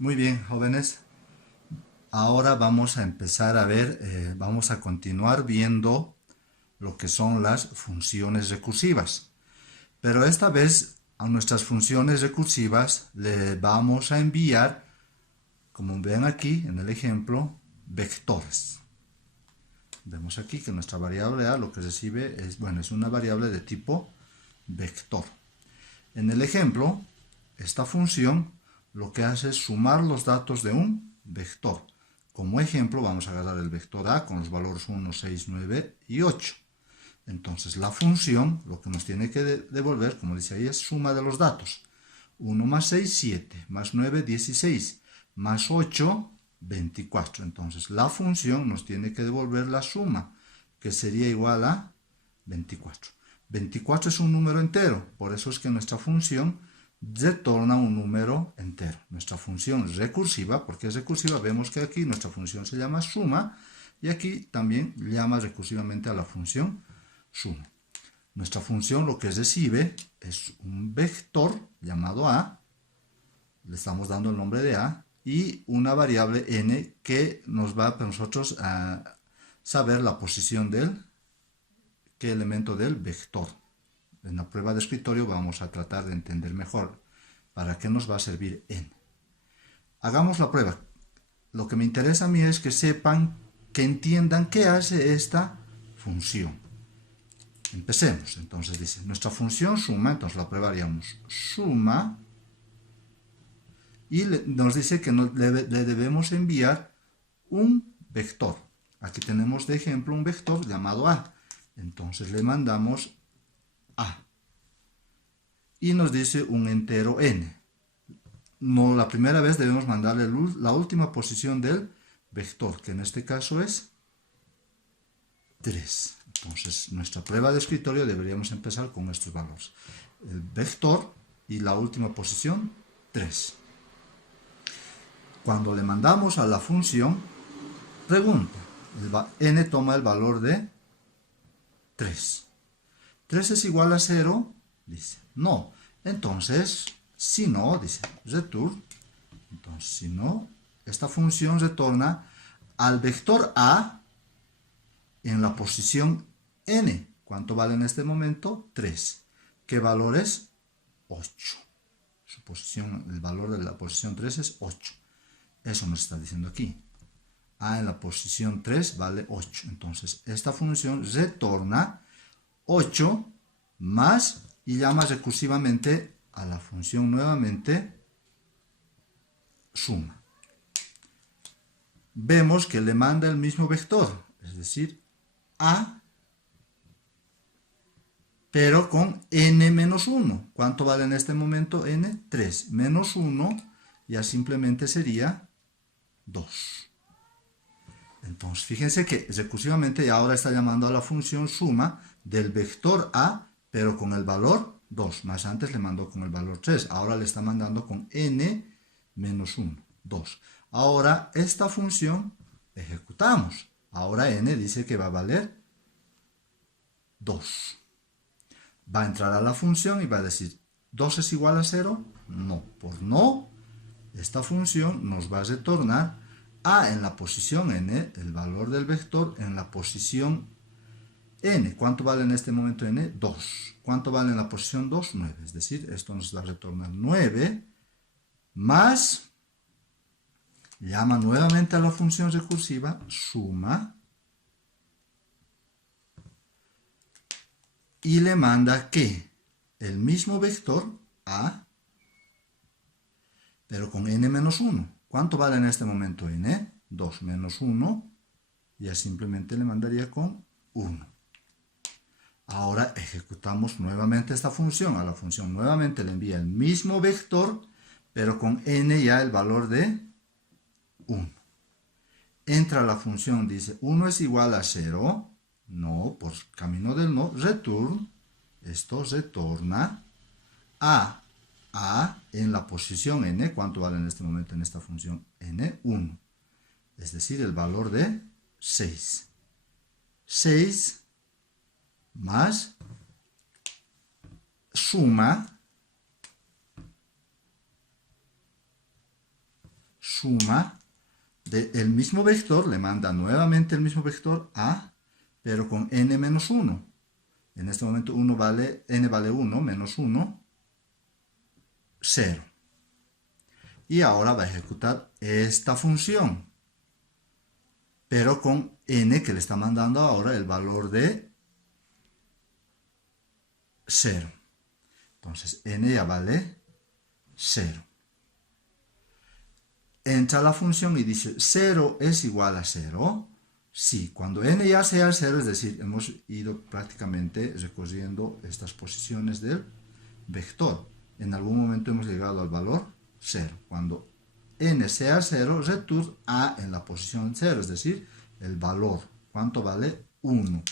Muy bien, jóvenes. Ahora vamos a empezar a ver, vamos a continuar viendo lo que son las funciones recursivas. Pero esta vez a nuestras funciones recursivas le vamos a enviar, como ven aquí en el ejemplo, vectores. Vemos aquí que nuestra variable A lo que recibe es, bueno, es una variable de tipo vector. En el ejemplo, esta función lo que hace es sumar los datos de un vector. Como ejemplo, vamos a agarrar el vector A con los valores 1, 6, 9 y 8. Entonces, la función lo que nos tiene que devolver, como dice ahí, es suma de los datos. 1 más 6, 7, más 9, 16, más 8, 24. Entonces, la función nos tiene que devolver la suma, que sería igual a 24. 24 es un número entero, por eso es que nuestra función retorna un número entero. Nuestra función recursiva, porque es recursiva, vemos que aquí nuestra función se llama suma y aquí también llama recursivamente a la función suma. Nuestra función lo que recibe es un vector llamado A, le estamos dando el nombre de A, y una variable n que nos va a nosotros a saber la posición del qué elemento del vector. En la prueba de escritorio vamos a tratar de entender mejor para qué nos va a servir n. Hagamos la prueba. Lo que me interesa a mí es que sepan, que entiendan qué hace esta función. Empecemos. Entonces dice, nuestra función suma, entonces la prueba haríamos suma, y nos dice que le debemos enviar un vector. Aquí tenemos de ejemplo un vector llamado A. Entonces le mandamos A. Y nos dice un entero n. No, la primera vez debemos mandarle la última posición del vector, que en este caso es 3. Entonces, nuestra prueba de escritorio deberíamos empezar con estos valores. El vector y la última posición, 3. Cuando le mandamos a la función, pregunta, n toma el valor de 3. ¿3 es igual a 0? Dice, no. Entonces, si no, dice, return. Entonces, si no, esta función retorna al vector A en la posición n. ¿Cuánto vale en este momento? 3. ¿Qué valor es? 8. Su posición, el valor de la posición 3 es 8. Eso nos está diciendo aquí. A en la posición 3 vale 8. Entonces, esta función retorna 8 más y llama recursivamente a la función nuevamente suma. Vemos que le manda el mismo vector, es decir, A, pero con n menos 1. ¿Cuánto vale en este momento n? 3 menos 1 ya simplemente sería 2. Entonces, fíjense que recursivamente ahora está llamando a la función suma del vector A, pero con el valor 2. Más antes le mandó con el valor 3. Ahora le está mandando con n menos 1, 2. Ahora, esta función ejecutamos. Ahora n dice que va a valer 2. Va a entrar a la función y va a decir, ¿2 es igual a 0? No. Por no, esta función nos va a retornar A en la posición n, el valor del vector en la posición n. ¿Cuánto vale en este momento n? 2. ¿Cuánto vale en la posición 2? 9. Es decir, esto nos va a retornar 9 más, llama nuevamente a la función recursiva, suma, y le manda que el mismo vector A, pero con n menos 1. ¿Cuánto vale en este momento n? 2 menos 1, ya simplemente le mandaría con 1. Ahora ejecutamos nuevamente esta función. A la función nuevamente le envía el mismo vector, pero con n ya el valor de 1. Entra a la función, dice 1 es igual a 0. No, por camino del no, return. Esto retorna a en la posición n. ¿Cuánto vale en este momento en esta función? n, 1. Es decir, el valor de 6. 6 más suma suma del mismo vector, le manda nuevamente el mismo vector A, pero con n menos 1. En este momento n vale 1, menos 1, 0. Y ahora va a ejecutar esta función, pero con n que le está mandando ahora el valor de 0. Entonces n ya vale 0. Entra la función y dice 0 es igual a 0. Sí, cuando n ya sea 0, es decir, hemos ido prácticamente recorriendo estas posiciones del vector. En algún momento hemos llegado al valor 0. Cuando n sea 0, return a en la posición 0, es decir, el valor. ¿Cuánto vale? 1.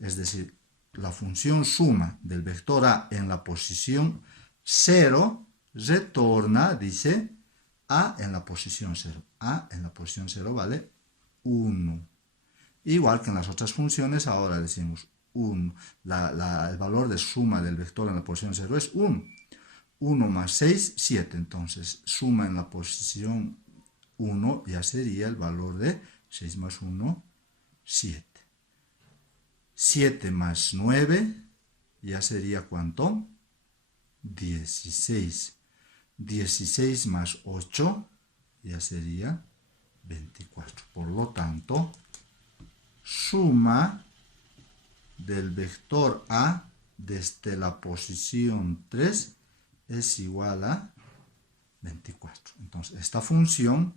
Es decir, la función suma del vector a en la posición 0 retorna, dice, a en la posición 0. A en la posición 0 vale 1. Igual que en las otras funciones, ahora decimos 1. El valor de suma del vector en la posición 0 es 1. 1 más 6, 7. Entonces, suma en la posición 1 ya sería el valor de 6 más 1, 7. 7 más 9 ya sería ¿cuánto? 16. 16 más 8 ya sería 24. Por lo tanto, suma del vector A desde la posición 3 es igual a 24. Entonces, esta función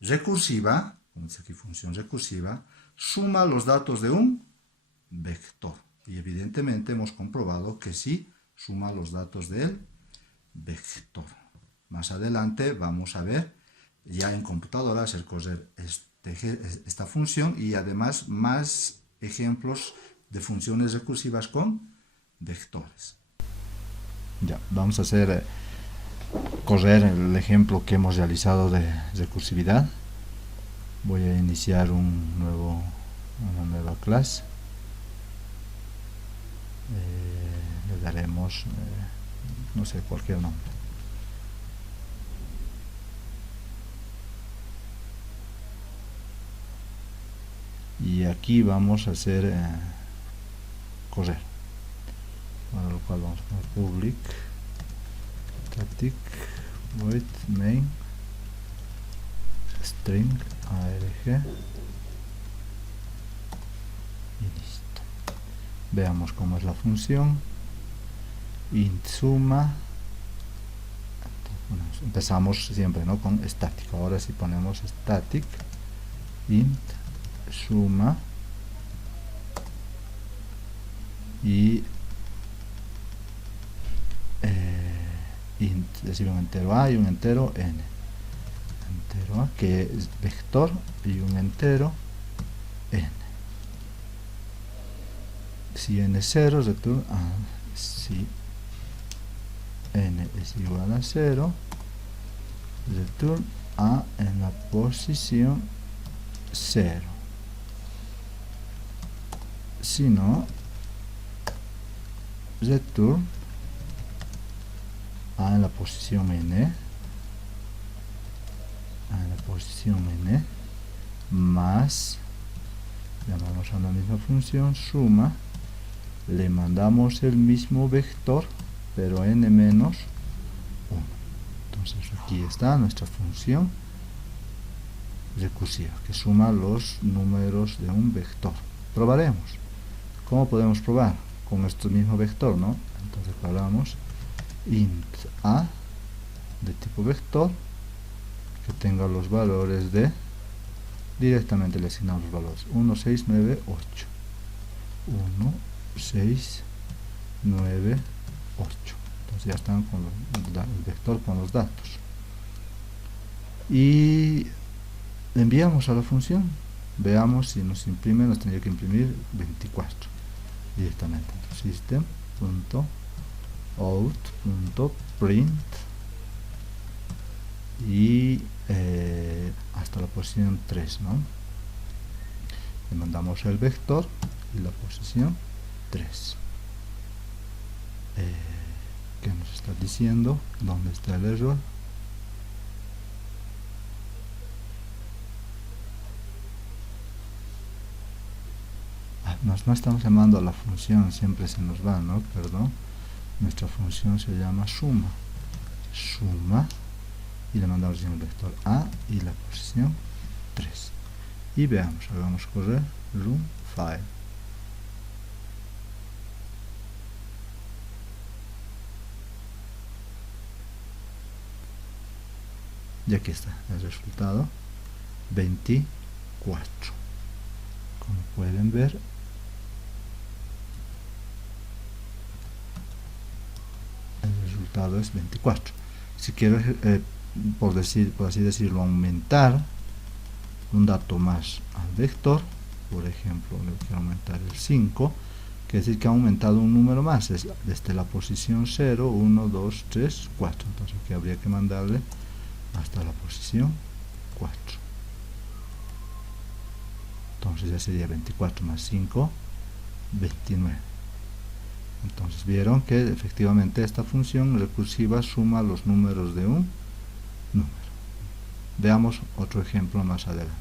recursiva, como dice aquí función recursiva, suma los datos de un vector. Y evidentemente hemos comprobado que sí suma los datos del vector. Más adelante vamos a ver ya en computadora hacer correr esta función y además más ejemplos de funciones recursivas con vectores. Ya, vamos a hacer correr el ejemplo que hemos realizado de recursividad. Voy a iniciar una nueva clase. Le daremos, no sé, cualquier nombre. Y aquí vamos a hacer correr, para lo cual vamos a poner public static void main string arg y listo. Veamos cómo es la función. Int suma. Entonces, empezamos siempre, ¿no?, con estático. Ahora sí ponemos static int suma y int recibe un entero a y un entero n. Entero a que es vector y un entero n. Si n es 0, return a. Si n es igual a 0, return a en la posición 0. Si no, return a en la posición n, más, llamamos a la misma función suma, le mandamos el mismo vector, pero n menos 1. Entonces aquí está nuestra función recursiva, que suma los números de un vector. Probaremos. ¿Cómo podemos probar? Con nuestro mismo vector, ¿no? Entonces declaramos int a de tipo vector que tenga los valores de, directamente le asignamos los valores 1, 6, 9, 8. 1, 6, 9, 8. Entonces ya están con el vector con los datos. Y enviamos a la función. Veamos si nos imprime, nos tendría que imprimir 24 directamente. System.out.print y hasta la posición 3, ¿no? Le mandamos el vector y la posición 3. ¿Qué nos está diciendo? ¿Dónde está el error? no estamos llamando a la función, siempre se nos va, ¿no? Perdón. Nuestra función se llama suma. Suma. Y le mandamos un vector A y la posición 3. Y veamos, hagamos correr run file. Y aquí está el resultado 24. Como pueden ver, el resultado es 24. Si quiero, por así decirlo, aumentar un dato más al vector, por ejemplo, le quiero aumentar el 5, quiere decir que ha aumentado un número más, es desde la posición 0, 1, 2, 3, 4. Entonces aquí habría que mandarle hasta la posición 4. Entonces ya sería 24 más 5, 29. Entonces vieron que efectivamente esta función recursiva suma los números de un número. Veamos otro ejemplo más adelante.